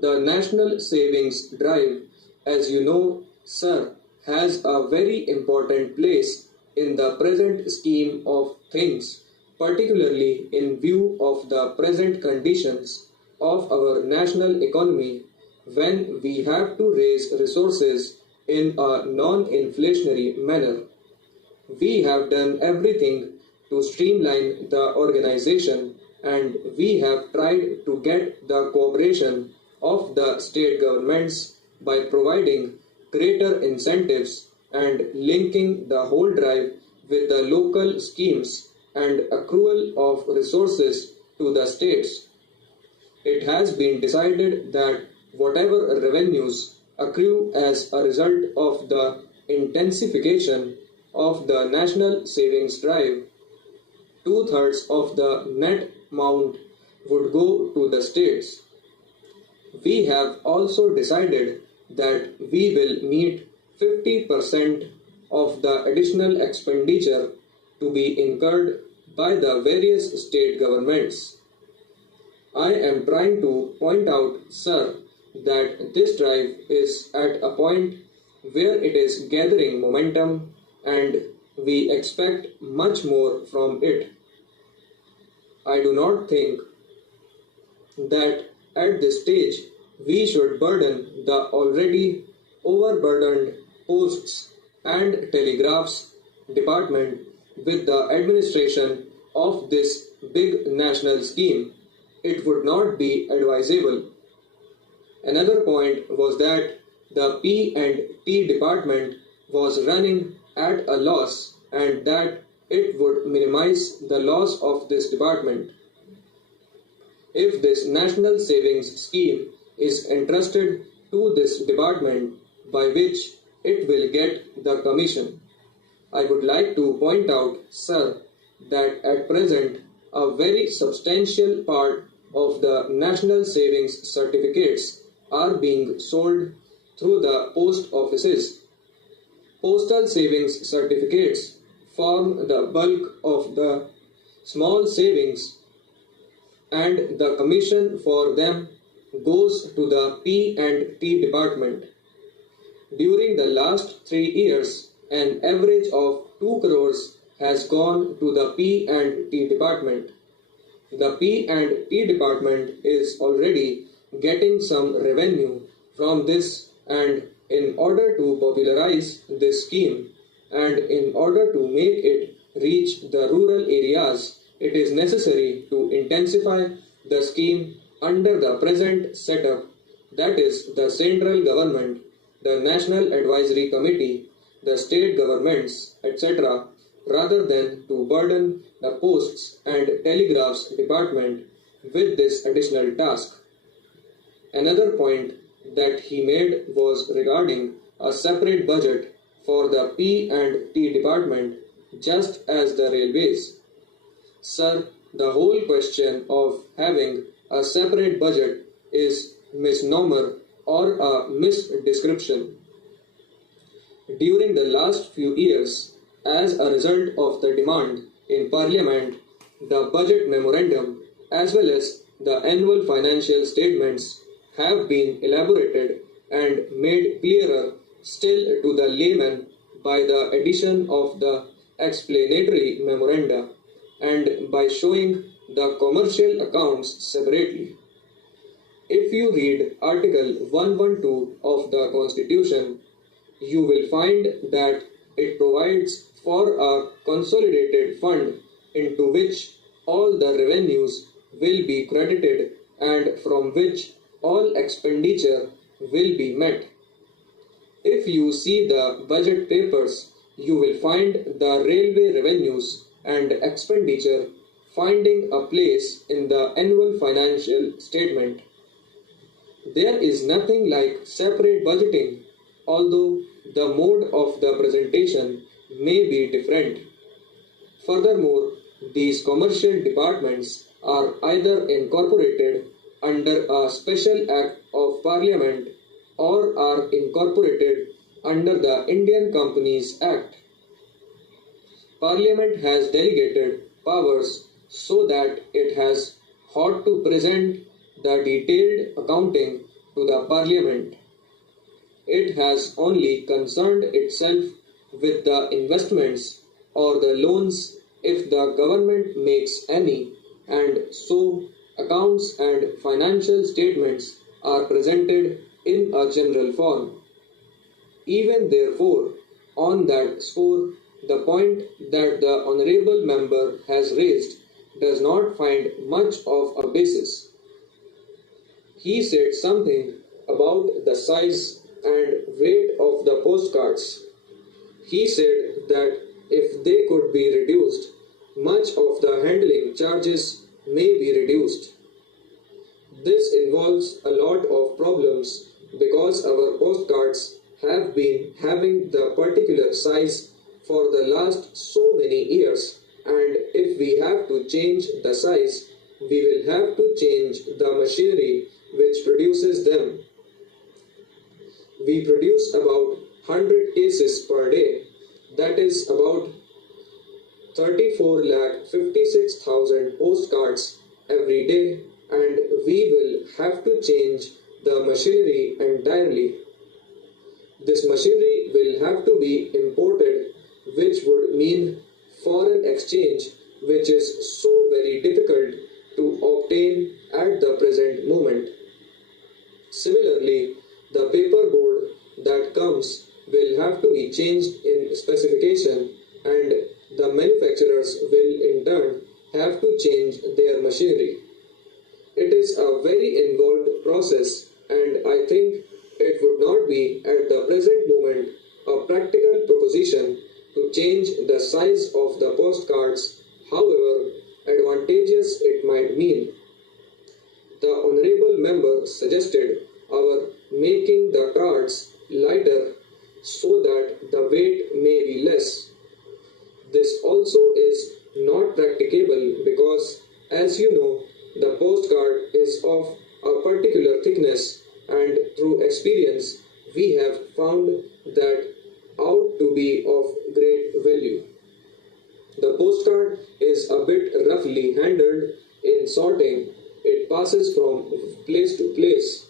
The National Savings Drive, as you know, sir, has a very important place in the present scheme of things, particularly in view of the present conditions of our national economy when we have to raise resources in a non inflationary manner. We have done everything to streamline the organization and we have tried to get the cooperation of the state governments by providing greater incentives and linking the whole drive with the local schemes and accrual of resources to the states. It has been decided that whatever revenues accrue as a result of the intensification of the national savings drive, two-thirds of the net amount would go to the states. We have also decided that we will meet 50% of the additional expenditure to be incurred by the various state governments. I am trying to point out, sir, that this drive is at a point where it is gathering momentum and we expect much more from it. I do not think that at this stage we should burden the already overburdened posts and telegraphs department with the administration of this big national scheme. It would not be advisable. Another point was that the P&T department was running at a loss and that it would minimize the loss of this department. If this national savings scheme is entrusted to this department by which it will get the commission. I would like to point out, sir, that at present a very substantial part of the national savings certificates are being sold through the post offices. Postal savings certificates form the bulk of the small savings and the commission for them goes to the P&T department. During the last 3 years, an average of 2 crores has gone to the P&T department. The P&T department is already getting some revenue from this, and in order to popularize this scheme and in order to make it reach the rural areas, it is necessary to intensify the scheme under the present setup, that is the central government, the National Advisory Committee, the state governments, etc., rather than to burden the posts and telegraphs department with this additional task. Another point that he made was regarding a separate budget for the P&T department just as the railways. Sir, the whole question of having a separate budget is misnomer or a misdescription. During the last few years, as a result of the demand in Parliament, the budget memorandum as well as the annual financial statements have been elaborated and made clearer still to the layman by the addition of the explanatory memoranda and by showing the commercial accounts separately. If you read Article 112 of the Constitution, you will find that it provides for a consolidated fund into which all the revenues will be credited and from which all expenditure will be met. If you see the budget papers, you will find the railway revenues and expenditure finding a place in the annual financial statement. There is nothing like separate budgeting, although the mode of the presentation may be different. Furthermore, these commercial departments are either incorporated under a special act of Parliament or are incorporated under the Indian Companies Act. Parliament has delegated powers so that it has ought to present the detailed accounting to the Parliament. It has only concerned itself with the investments or the loans if the government makes any, and so accounts and financial statements are presented in a general form. Even therefore, on that score, the point that the honourable member has raised does not find much of a basis. He said something about the size and weight of the postcards. He said that if they could be reduced, much of the handling charges may be reduced. This involves a lot of problems because our postcards have been having the particular size for the last so many years, and if we have to change the size, we will have to change the machinery which produces them. We produce about 100 cases per day, that is about 34,56,000 postcards every day, and we will have to change the machinery entirely. This machinery will have to be imported, which would mean foreign exchange, which is so very difficult to obtain at the present moment. Similarly, the paper board that comes will have to be changed in specification, and the manufacturers will in turn have to change their machinery. It is a very involved process, and I think it would not be at the present moment a practical proposition to change the size of the postcards, however advantageous it might mean. The honourable member suggested our making the cards lighter so that the weight may be less. This also is not practicable because, as you know, the postcard is of a particular thickness, and through experience we have found that out to be of great value. The postcard is a bit roughly handled in sorting. It passes from place to place.